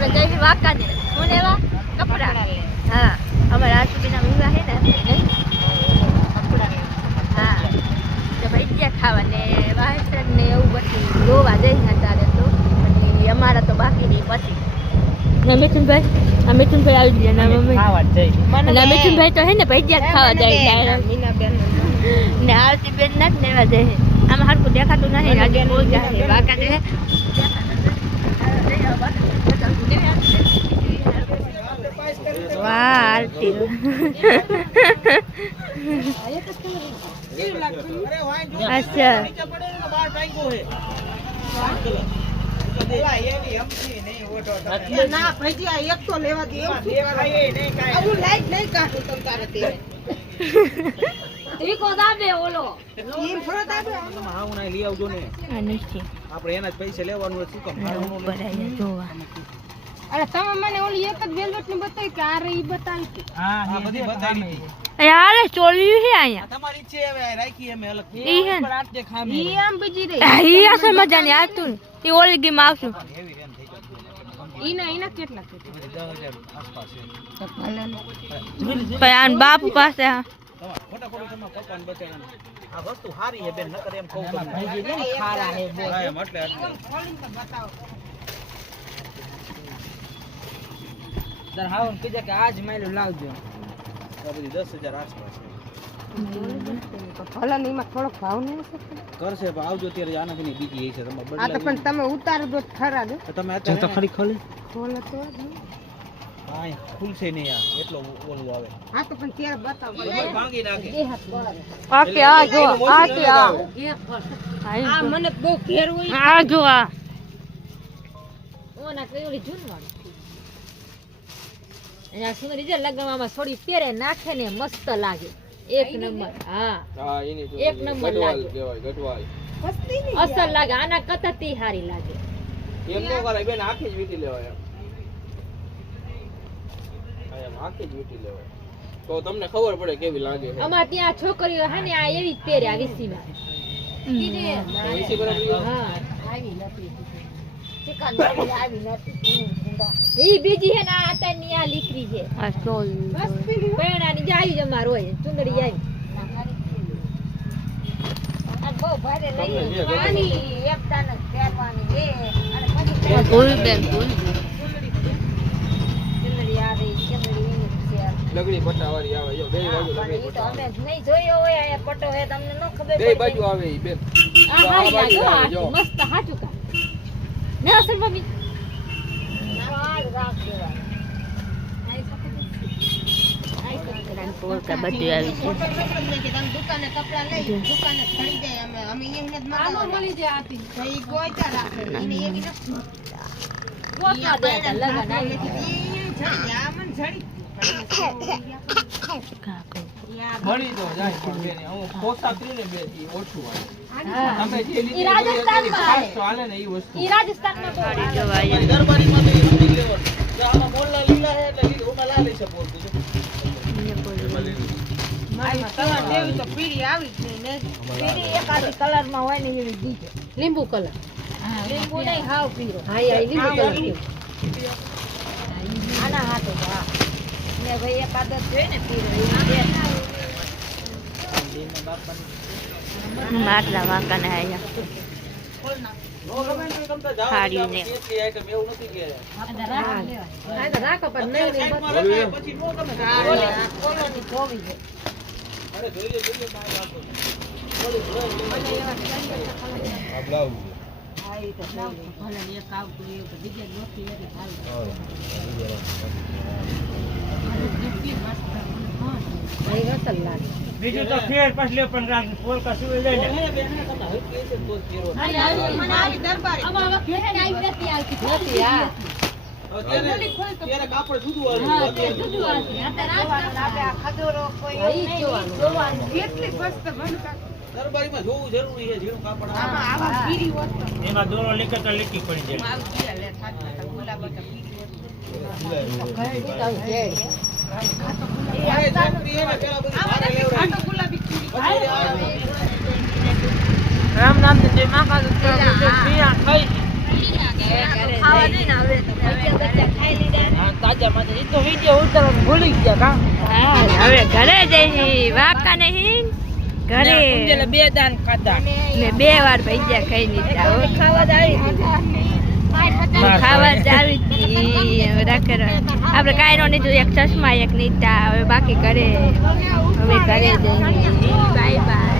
આપણે જઈ વાંકા ને હું લેવા કપડા હા અમારા આરતીના વિવાહ હે ને હા તો ભજીયા ખાવા ને વાસણ ને એવું બધું જોવા જઈને ત્યારે તો પછી અમારા તો બાકી નહીં પછી મિથુનભાઈ આવી ગયા ના મમ્મી મિથુનભાઈ તો હે ને ભજીયા ખાવા જાય ને આરતી બેન ના જ લેવા જાય આમાં હરકું દેખાતું નથી આજે બોલ જાય વાંકા છે વાહ આરતી अच्छा ના ભજીયા એક તો લેવા દે એવું લાઈટ નહીં કાઢું તમ તારે તે ઈ કો દાબે ઓલો ઈ ફરો દાબે આવું ના લઈ આવજો ને આ નથી આપણે એના જ પૈસા લેવાનું શું કામ બરાબર જોવા અરે તમે મને ઓલી એક જ વેલ્વેટ ની બતાવી કે આ રહી બતાવી હા બધી બતાવી યાર ચોલી છે અહીંયા તમારી ઈચ્છા હવે રાખી અમે અલગ ઈ હે પર આટ દે ખામી ઈ આમ બીજી રહી ઈ અસલ મજાની આ તું ઈ ઓલી ગેમ આવશું હેવી રેન થઈ ગયું ઈના કેટલા 10000 આસપાસ છે ભાઈ આન બાપ પાસે હા ફોટા તમારા પપ્પાને બતાવ્યા આ વસ્તુ સારી છે બેન નકર એમ કહું તમને ભાઈજી ને ખારા હે બોલ એમ એટલે ખોલીને તો બતાવો દર હાવન કીધે કે આજ માયલું લાવજો આ બધી 10000 આસપાસ છે ભલા ને એમાં થોડોક ભાવ નહીં કરશે પણ આવજો ત્યારે આનાથી બીજી છે તમારે આ તો પણ તમે ઉતાર દો ખરા દો તો તમે અત્યારે તો ખરી ખોલી ખોલે તો હા ખુલશે નહીં આ એટલો ઓલું આવે હા તો પણ ત્યારે બતાવો ભાંગી નાખે ઓકે આ જો આ કે આ આ મને બહુ ઘેર હોય આ જો આ ઓના કયોલી જૂનવાળું અહીંયા સુંદરી જે લગવામાં થોડી પેરે નાખે ને મસ્ત લાગે એક નંબર હા એની એક નંબર લાગે કહેવાય ગઢવાલ વસ્તી નહીં અસલ લાગે આના કતતી હારી લાગે એમ નો કરાય બેન આખી જ વીટી લેવાય એમ આખી જ વીટી લેવાય તો તમને ખબર પડે કેવી લાગે છે અમાર ત્યાં છોકરીઓ હે ને આ એવી જ પહેરે આ વિસીમાં વીસી બરાબર હા આવી નથી ચિકન આવી નથી ઈ બીજી હે ને આ અતાની આ લીકરી છે આ ચોલ પેણાની જાઈ જ અમાર હોય ચુંદડી આવી આ બહુ ભારે લઈ પાણી એકતા ને પહેરવાની છે અને પછી ભૂલ બેન ભૂલ ચંદડી આવી ચંદડી છે લગડી પટ્ટાવાળી આવે જો બે બાજુ પણ લગડી ઈ તો પટ્ટા અમે નહીં જોયો હોય આ પટો હે તમને ન ખબર બે બાજુ આવે ઈ બેન આ હારી લાગે હો, આ જો. મસ્ત હાચું કા ને અસલ મમ્મી આજ રાખ દેવા પોલકા બધી આવી છે દુકાને કપડા લઈ દુકાને ખરીદે અમે એને જ આમાં મળી જાય આપી તો ઈ ગોઈતા રાખે એને એવી નથી પોતા દે તો લગન આવી મળી તો જાય પણ બેન હું પોતા કરીને બે ઈ ઓછું આવે હા. તમે જે ઈ લીધી રાજસ્થાનમાં ખાસ તો હાલે ને ઈ વસ્તુ ઈ રાજસ્થાનમાં બહુ હાલે. જવાય દરબારીમાં તો એ નથી લેવાનું જો આમાં મોરલા લીલા છે એટલે લીલું ઓમાં લાલ છે બોલ બીજું દેવી તો પીળી આવી જ નહીં ને પીળી એકાદી કલરમાં હોય ને એવી દીધે લીંબુ કલર લીંબુ નહીં હાવ પીળો હા ઈ લીંબુ કલર છે. આના હાથે હા ને ભાઈ એક આદત જોઈએ ને પીળો એવી દે માટલા વાંકા ને આયા હારી ને એટલી આઈટમ એવું નથી કે હા તો રાખો પણ નહીં નહીં સાઈડમાં રખાય પછી નો તમે કોલોની ધોવી છે અરે જોઈએ બહાર રાખો આ બ્લાઉઝ ભલે એક આવતું એવું તો બીજે નોખી એટલે હાલ ભાઈ અસલ લાગે બીજું તો ફેર પછી લે પણ રાખ પોલકા સુઈ લઈ લે બેન તમને હલકી છે તો જ પહેરો મને આવી દરબારી આમાં હવે ફેરને આવી નથી આવતી નથી હા ત્યારે કાપડ જુદું હા આવ્યું તે જુદું આવશે અત્યારે આપણે આ ખદોરો કોઈ હા, ઈ એવું નહીં, જોવાનું. કેટલી મસ્ત બનતા દરબારીમાં જોવું જરૂરી છે ઝીણું કાપડ આમાં આવા પીળી વસ્તુ એમાં દોરો લીકે તો લીકી પડી જાય આવું પીળા લે થાકતા ગુલાબ હતા પીળી વસ્તુ રામ રામ ને જય મા કાલ ખાઈ ખાવા દે ને હવે મજામાં છે. ઈ તો વિડિયો ઉતારવાનું ભૂલી ગયા કા. હા હવે ઘરે જઈ વાકા નહીં ઘરે કુંજલે 2 દાન ખાધા. મેં 2 વાર ભજીયા ખાઈ લીધા હો. ખાવા જ આવી હતી હવે રાખે આપણે કાંઈ નો નહીં એક ચશ્મા એક નીતા હવે બાકી ઘરે હવે ઘરે જઈ બાય બાય.